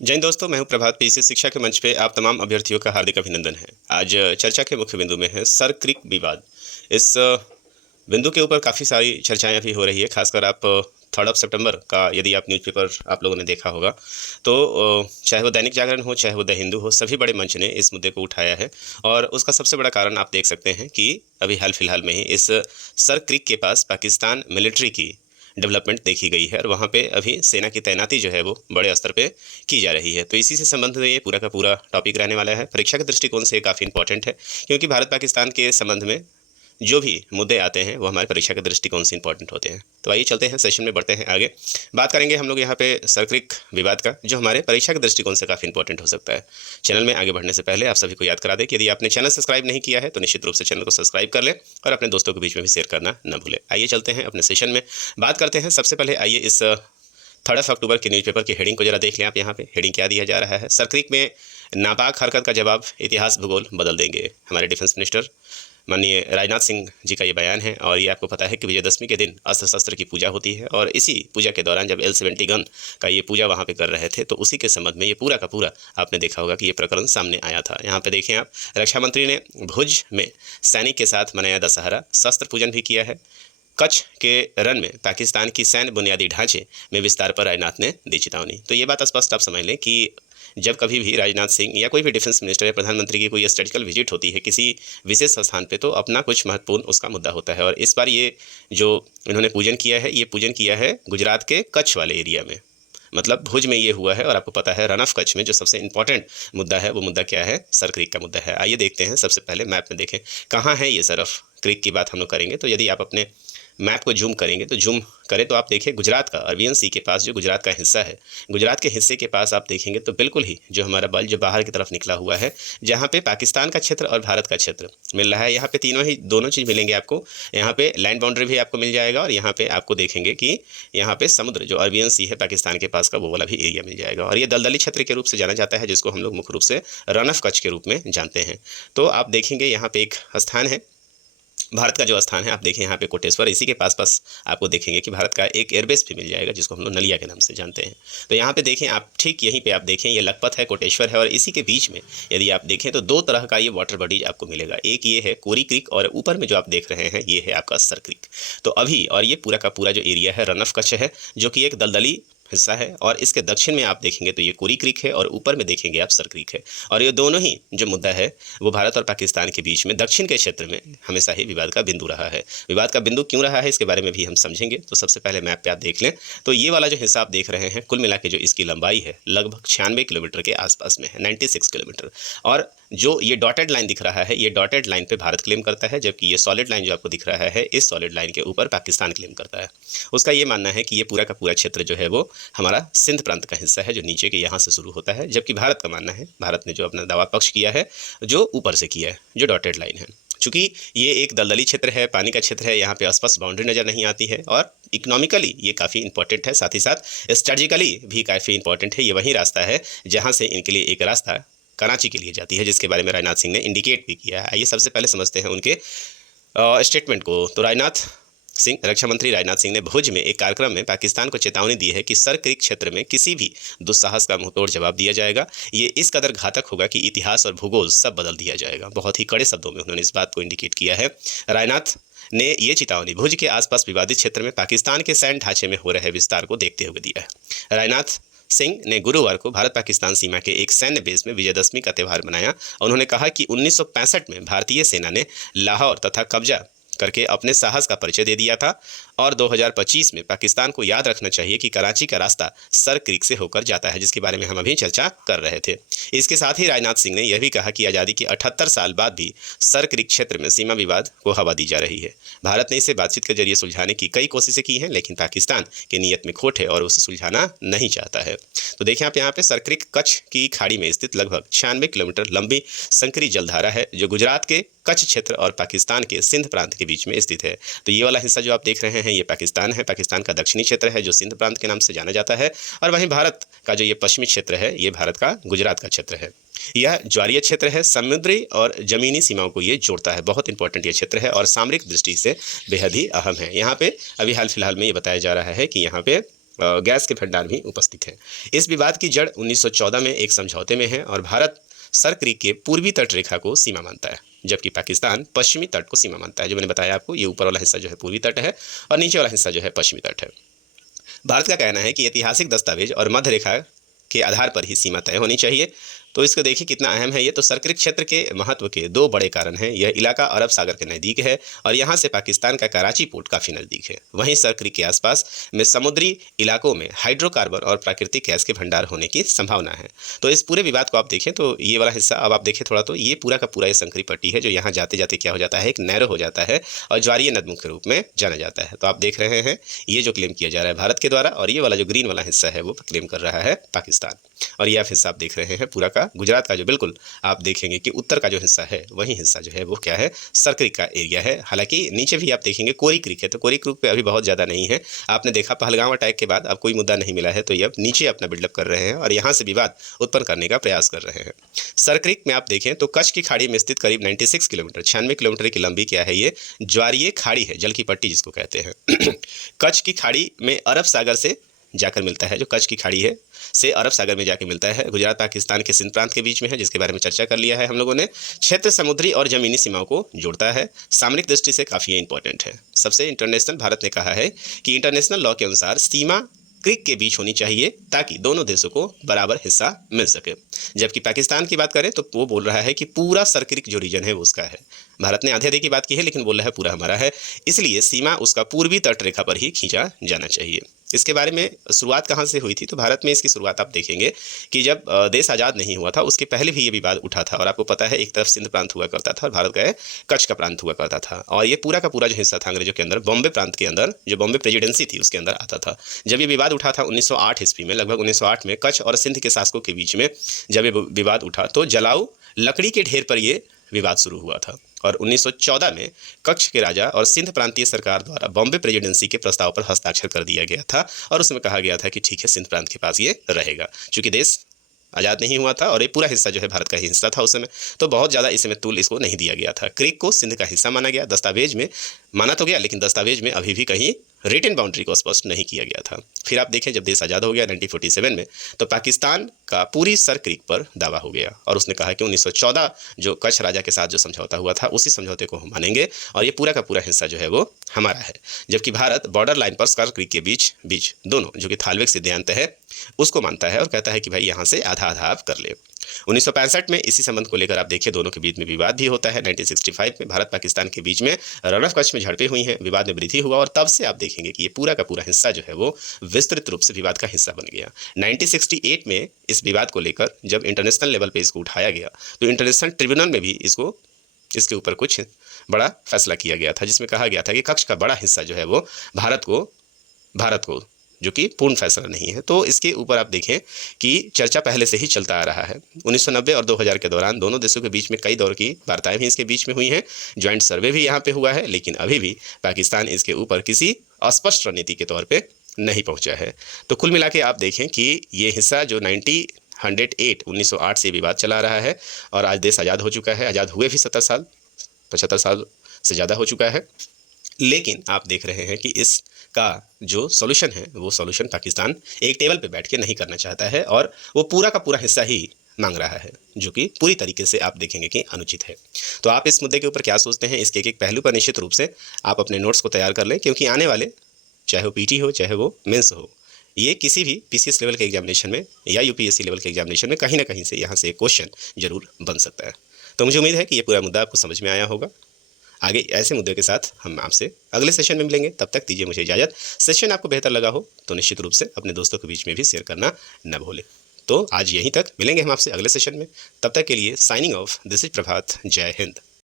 जय हिंद दोस्तों, मैं हूं प्रभात। पीसी शिक्षा के मंच पे आप तमाम अभ्यर्थियों का हार्दिक अभिनंदन है। आज चर्चा के मुख्य बिंदु में है सर क्रिक विवाद। इस बिंदु के ऊपर काफ़ी सारी चर्चाएं अभी हो रही है। खासकर आप 3 सितंबर का यदि आप न्यूज़पेपर आप लोगों ने देखा होगा तो चाहे वो दैनिक जागरण हो, चाहे वो द हिंदू हो, सभी बड़े मंच ने इस मुद्दे को उठाया है। और उसका सबसे बड़ा कारण आप देख सकते हैं कि अभी हाल फिलहाल में ही इस सर क्रिक के पास पाकिस्तान मिलिट्री की डेवलपमेंट देखी गई है और वहाँ पे अभी सेना की तैनाती जो है वो बड़े स्तर पे की जा रही है। तो इसी से संबंध में ये पूरा का पूरा टॉपिक रहने वाला है। परीक्षा के दृष्टिकोण से काफ़ी इंपॉर्टेंट है, क्योंकि भारत पाकिस्तान के संबंध में जो भी मुद्दे आते हैं वो हमारे परीक्षा के दृष्टिकोण से इंपॉर्टेंट होते हैं। तो आइए चलते हैं, सेशन में बढ़ते हैं आगे। बात करेंगे हम लोग यहाँ पे सरक्रिक विवाद का, जो हमारे परीक्षा के दृष्टिकोण से काफ़ी इंपॉर्टेंट हो सकता है। चैनल में आगे बढ़ने से पहले आप सभी को याद करा दें कि यदि आपने चैनल सब्सक्राइब नहीं किया है तो निश्चित रूप से चैनल को सब्सक्राइब कर लें और अपने दोस्तों के बीच में भी शेयर करना न भूलें। आइए चलते हैं अपने सेशन में, बात करते हैं। सबसे पहले आइए इस 3 अक्टूबर के न्यूज़पेपर की हेडिंग को जरा देख लें आप। यहाँ पे हेडिंग क्या दिया जा रहा है? सरक्रिक में नापाक हरकत का जवाब, इतिहास भूगोल बदल देंगे। हमारे डिफेंस मिनिस्टर माननीय राजनाथ सिंह जी का ये बयान है। और ये आपको पता है कि विजयदशमी के दिन अस्त्र शस्त्र की पूजा होती है और इसी पूजा के दौरान जब L-70 गन का ये पूजा वहाँ पे कर रहे थे तो उसी के संबंध में ये पूरा का पूरा आपने देखा होगा कि ये प्रकरण सामने आया था। यहाँ पे देखें आप, रक्षा मंत्री ने भुज में सैनिक के साथ मनाया दशहरा, शस्त्र पूजन भी किया है। कच्छ के रन में पाकिस्तान की सैन्य बुनियादी ढांचे में विस्तार पर राजनाथ ने दी चेतावनी। तो ये बात स्पष्ट आप समझ लें कि जब कभी भी राजनाथ सिंह या कोई भी डिफेंस मिनिस्टर या प्रधानमंत्री की कोई स्ट्रेटेजिकल विजिट होती है किसी विशेष स्थान पे, तो अपना कुछ महत्वपूर्ण उसका मुद्दा होता है। और इस बार ये जो इन्होंने पूजन किया है, ये पूजन किया है गुजरात के कच्छ वाले एरिया में, मतलब भुज में ये हुआ है। और आपको पता है रन ऑफ कच्छ में जो सबसे इंपॉर्टेंट मुद्दा है वो मुद्दा क्या है? सर क्रिक का मुद्दा है। आइए देखते हैं, सबसे पहले मैप में देखें कहाँ है ये सर ऑफ क्रिक की बात हम लोग करेंगे। तो यदि आप अपने मैप को जूम करेंगे तो जूम करें तो आप देखिए गुजरात का अरबियन सी के पास जो गुजरात का हिस्सा है, गुजरात के हिस्से के पास आप देखेंगे तो बिल्कुल ही जो हमारा बल जो बाहर की तरफ निकला हुआ है, जहाँ पे पाकिस्तान का क्षेत्र और भारत का क्षेत्र मिल रहा है। यहाँ पे तीनों ही दोनों चीज़ मिलेंगे आपको। यहाँ पे लैंड बाउंड्री भी आपको मिल जाएगा और यहाँ पे आपको देखेंगे कि यहाँ पे समुद्र जो अरबियन सी है पाकिस्तान के पास का, वो वाला भी एरिया मिल जाएगा। और ये दलदली क्षेत्र के रूप से जाना जाता है, जिसको हम लोग मुख्य रूप से रन ऑफ कच्छ के रूप में जानते हैं। तो आप देखेंगे यहाँ पे एक स्थान है, भारत का जो स्थान है आप देखें यहाँ पे कोटेश्वर, इसी के पास पास आपको देखेंगे कि भारत का एक एयरबेस भी मिल जाएगा जिसको हम लोग नलिया के नाम से जानते हैं। तो यहाँ पे देखें आप, ठीक यहीं पे आप देखें ये लखपत है, कोटेश्वर है, और इसी के बीच में यदि आप देखें तो दो तरह का ये वाटर बॉडीज आपको मिलेगा। एक ये है कोरी क्रिक और ऊपर में जो आप देख रहे हैं ये है आपका सर क्रिक। तो अभी और ये पूरा का पूरा जो एरिया है रन ऑफ कच्छ है, जो कि एक दलदली हिस्सा है। और इसके दक्षिण में आप देखेंगे तो ये कोरी क्रिक है और ऊपर में देखेंगे आप सर क्रिक है। और ये दोनों ही जो मुद्दा है वो भारत और पाकिस्तान के बीच में दक्षिण के क्षेत्र में हमेशा ही विवाद का बिंदु रहा है। विवाद का बिंदु क्यों रहा है इसके बारे में भी हम समझेंगे। तो सबसे पहले मैप पे आप देख लें तो ये वाला जो हिस्सा आप देख रहे हैं, कुल मिला के जो इसकी लंबाई है लगभग 96 किलोमीटर के आसपास में है, 96 किलोमीटर। और जो ये डॉटेड लाइन दिख रहा है, ये डॉटेड लाइन पे भारत क्लेम करता है, जबकि ये सॉलिड लाइन जो आपको दिख रहा है, इस सॉलिड लाइन के ऊपर पाकिस्तान क्लेम करता है। उसका ये मानना है कि ये पूरा का पूरा क्षेत्र जो है वो हमारा सिंध प्रांत का हिस्सा है, जो नीचे के यहाँ से शुरू होता है। जबकि भारत का मानना है, भारत ने जो अपना दावा पक्ष किया है, जो ऊपर से किया है, जो डॉटेड लाइन है। चूंकि ये एक दलदली क्षेत्र है, पानी का क्षेत्र है, यहाँ पे स्पष्ट बाउंड्री नज़र नहीं आती है और इकोनॉमिकली ये काफ़ी इंपॉर्टेंट है, साथ ही साथ स्ट्रेटजिकली भी काफ़ी इंपॉर्टेंट है। ये वही रास्ता है जहाँ से इनके लिए एक रास्ता कराची के लिए जाती है, जिसके बारे में राजनाथ सिंह ने इंडिकेट भी किया है। आइए सबसे पहले समझते हैं उनके स्टेटमेंट को। तो राजनाथ सिंह, रक्षा मंत्री राजनाथ सिंह ने भुज में एक कार्यक्रम में पाकिस्तान को चेतावनी दी है कि सर क्रिक क्षेत्र में किसी भी दुस्साहस का मुंहतोड़ जवाब दिया जाएगा। ये इस कदर घातक होगा कि इतिहास और भूगोल सब बदल दिया जाएगा। बहुत ही कड़े शब्दों में उन्होंने इस बात को इंडिकेट किया है। राजनाथ ने ये चेतावनी भुज के आसपास विवादित क्षेत्र में पाकिस्तान के सैन्य ढांचे में हो रहे विस्तार को देखते हुए दिया है। राजनाथ सिंह ने गुरुवार को भारत पाकिस्तान सीमा के एक सैन्य बेस में विजयदशमी का त्यौहार मनाया। उन्होंने कहा कि 1965 में भारतीय सेना ने लाहौर तथा कब्जा करके अपने साहस का परिचय दे दिया था और 2025 में पाकिस्तान को याद रखना चाहिए कि कराची का रास्ता सर क्रिक से होकर जाता है, जिसके बारे में हम अभी चर्चा कर रहे थे। इसके साथ ही राजनाथ सिंह ने यह भी कहा कि आज़ादी के 78 साल बाद भी सर क्रिक क्षेत्र में सीमा विवाद को हवा दी जा रही है। भारत ने इसे बातचीत के जरिए सुलझाने की कई कोशिशें की हैं, लेकिन पाकिस्तान की नीयत में खोट है और उसे सुलझाना नहीं चाहता है। तो देखें आप, यहाँ पे सर क्रिक कच्छ की खाड़ी में स्थित लगभग 96 किलोमीटर लंबी संकरी जलधारा है, जो गुजरात के कच्छ क्षेत्र और पाकिस्तान के सिंध प्रांत के बीच में स्थित है। तो ये वाला हिस्सा जो आप देख रहे हैं ये पाकिस्तान है, पाकिस्तान का दक्षिणी क्षेत्र है जो सिंध प्रांत के नाम से जाना जाता है। और वहीं भारत का जो ये पश्चिमी क्षेत्र है, ये भारत का गुजरात का क्षेत्र है। यह ज्वारीय क्षेत्र है, समुद्री और जमीनी सीमाओं को ये जोड़ता है। बहुत इंपॉर्टेंट ये क्षेत्र है और सामरिक दृष्टि से बेहद ही अहम है। यहाँ पे अभी हाल फिलहाल में ये बताया जा रहा है कि यहाँ पे गैस के भंडार भी उपस्थित हैं। इस विवाद की जड़ 1914 में एक समझौते में है और भारत सर क्रीक के पूर्वी तट रेखा को सीमा मानता है, जबकि पाकिस्तान पश्चिमी तट को सीमा मानता है। जो मैंने बताया आपको, ये ऊपर वाला हिस्सा जो है पूर्वी तट है और नीचे वाला हिस्सा जो है पश्चिमी तट है। भारत का कहना है कि ऐतिहासिक दस्तावेज और मध्य रेखा के आधार पर ही सीमा तय होनी चाहिए। तो इसको देखिए कितना अहम है ये। तो सरक्रिक क्षेत्र के महत्व के दो बड़े कारण हैं। यह इलाका अरब सागर के नज़दीक है और यहाँ से पाकिस्तान का कराची पोर्ट काफ़ी नज़दीक है। वहीं सरक्रिक के आसपास में समुद्री इलाकों में हाइड्रोकार्बन और प्राकृतिक गैस के भंडार होने की संभावना है। तो इस पूरे विवाद को आप देखें तो ये वाला हिस्सा अब आप देखें थोड़ा, तो ये पूरा का पूरा ये संकरी पट्टी है जो यहाँ जाते जाते क्या हो जाता है, एक नैरो हो जाता है और ज्वारीय नदमुख के रूप में जाना जाता है। तो आप देख रहे हैं ये जो क्लेम किया जा रहा है भारत के द्वारा, और ये वाला जो ग्रीन वाला हिस्सा है वो क्लेम कर रहा है पाकिस्तान। और यह हिस्सा आप देख रहे हैं पूरा का गुजरात का, जो बिल्कुल आप देखेंगे कि उत्तर का जो हिस्सा है वही हिस्सा जो है वो क्या है, सरक्रिक का एरिया है। हालांकि नीचे भी आप देखेंगे कोरी क्रिक है, तो कोरी क्रिक पे अभी बहुत ज़्यादा नहीं है। आपने देखा पहलगाम अटैक के बाद अब कोई मुद्दा नहीं मिला है, तो ये अब नीचे अपना बिल्डअप कर रहे हैं और यहाँ से विवाद उत्पन्न करने का प्रयास कर रहे हैं। सरक्रिक में आप देखें तो कच्छ की खाड़ी में स्थित करीब 96 किलोमीटर 96 किलोमीटर की लंबी क्या है, ये ज्वारीय खाड़ी है, जल की पट्टी जिसको कहते हैं। कच्छ की खाड़ी में अरब सागर से जाकर मिलता है, जो कच्छ की खाड़ी है से अरब सागर में जाकर मिलता है। गुजरात पाकिस्तान के सिंध प्रांत के बीच में है, जिसके बारे में चर्चा कर लिया है हम लोगों ने। क्षेत्र समुद्री और जमीनी सीमाओं को जोड़ता है। सामरिक दृष्टि से काफ़ी इंपॉर्टेंट है। सबसे इंटरनेशनल, भारत ने कहा है कि इंटरनेशनल लॉ के अनुसार सीमा क्रिक के बीच होनी चाहिए ताकि दोनों देशों को बराबर हिस्सा मिल सके। जबकि पाकिस्तान की बात करें तो वो बोल रहा है कि पूरा सरक्रिक जो रीजन है वो उसका है। भारत ने आधे आधे की बात की है, लेकिन बोल रहा है पूरा हमारा है, इसलिए सीमा उसका पूर्वी तट रेखा पर ही खींचा जाना चाहिए। इसके बारे में शुरुआत कहाँ से हुई थी, तो भारत में इसकी शुरुआत आप देखेंगे कि जब देश आज़ाद नहीं हुआ था उसके पहले भी ये विवाद उठा था। और आपको पता है एक तरफ सिंध प्रांत हुआ करता था और भारत का कच्छ का प्रांत हुआ करता था, और ये पूरा का पूरा जो हिस्सा था अंग्रेजों के अंदर, बॉम्बे प्रांत के अंदर, जो बॉम्बे प्रेसिडेंसी थी उसके अंदर आता था। जब ये विवाद उठा था 1908 ईस्वी में, लगभग 1908 में कच्छ और सिंध के शासकों के बीच में जब ये विवाद उठा तो जलाऊ लकड़ी के ढेर पर ये विवाद शुरू हुआ था। और 1914 में कच्छ के राजा और सिंध प्रांतीय सरकार द्वारा बॉम्बे प्रेसिडेंसी के प्रस्ताव पर हस्ताक्षर कर दिया गया था और उसमें कहा गया था कि ठीक है, सिंध प्रांत के पास ये रहेगा। चूंकि देश आज़ाद नहीं हुआ था और ये पूरा हिस्सा जो है भारत का ही हिस्सा था उस समय, तो बहुत ज़्यादा इसमें तूल इसको नहीं दिया गया था। क्रिक को सिंध का हिस्सा माना गया, दस्तावेज में माना तो गया, लेकिन दस्तावेज में अभी भी कहीं रिटन बाउंड्री को स्पष्ट नहीं किया गया था। फिर आप देखें जब देश आज़ाद हो गया 1947 में, तो पाकिस्तान का पूरी सर क्रिक पर दावा हो गया और उसने कहा कि 1914 जो कच्छ राजा के साथ जो समझौता हुआ था उसी समझौते को हम मानेंगे और ये पूरा का पूरा हिस्सा जो है वो हमारा है। जबकि भारत बॉर्डर लाइन पर सर क्रिक के बीच दोनों, जो कि थालवेक सिद्धांत है, उसको मानता है और कहता है कि भाई यहाँ से आधा आधा आप कर ले। 1965 में इसी संबंध को लेकर आप देखिए दोनों के बीच में विवाद भी होता है। 1965 में भारत पाकिस्तान के बीच में रन ऑफ कच्छ में झड़पें हुई हैं, विवाद में वृद्धि हुआ और तब से आप देखेंगे कि ये पूरा का पूरा हिस्सा जो है वो विस्तृत रूप से विवाद का हिस्सा बन गया। 1968 में इस विवाद को लेकर जब इंटरनेशनल लेवल पे इसको उठाया गया तो इंटरनेशनल ट्रिब्यूनल में भी इसके ऊपर कुछ बड़ा फैसला किया गया था, जिसमें कहा गया था कि कच्छ का बड़ा हिस्सा जो है वो भारत को जो कि पूर्ण फैसला नहीं है। तो इसके ऊपर आप देखें कि चर्चा पहले से ही चलता आ रहा है। 1990 और 2000 के दौरान दोनों देशों के बीच में कई दौर की वार्ताएं भी इसके बीच में हुई हैं, ज्वाइंट सर्वे भी यहाँ पे हुआ है, लेकिन अभी भी पाकिस्तान इसके ऊपर किसी अस्पष्ट रणनीति के तौर पर नहीं पहुँचा है। तो कुल मिला के आप देखें कि ये हिस्सा जो 1908 से विवाद चला रहा है और आज देश आज़ाद हो चुका है। आज़ाद हुए भी 75 साल से ज़्यादा हो चुका है, लेकिन आप देख रहे हैं कि इसका जो सॉल्यूशन है वो सॉल्यूशन पाकिस्तान एक टेबल पे बैठ के नहीं करना चाहता है और वो पूरा का पूरा हिस्सा ही मांग रहा है, जो कि पूरी तरीके से आप देखेंगे कि अनुचित है। तो आप इस मुद्दे के ऊपर क्या सोचते हैं, इसके एक पहलू पर निश्चित रूप से आप अपने नोट्स को तैयार कर लें, क्योंकि आने वाले चाहे वो पीटी हो चाहे वो मेंस हो, ये किसी भी पीसीएस लेवल के एग्जामिनेशन में या यूपीएससी लेवल के एग्जामिनेशन में कहीं ना कहीं से यहाँ से एक क्वेश्चन जरूर बन सकता है। तो मुझे उम्मीद है कि ये पूरा मुद्दा आपको समझ में आया होगा। आगे ऐसे मुद्दे के साथ हम आपसे अगले सेशन में मिलेंगे, तब तक दीजिए मुझे इजाज़त। सेशन आपको बेहतर लगा हो तो निश्चित रूप से अपने दोस्तों के बीच में भी शेयर करना न भूलें। तो आज यहीं तक, मिलेंगे हम आपसे अगले सेशन में, तब तक के लिए साइनिंग ऑफ, दिस इज प्रभात, जय हिंद।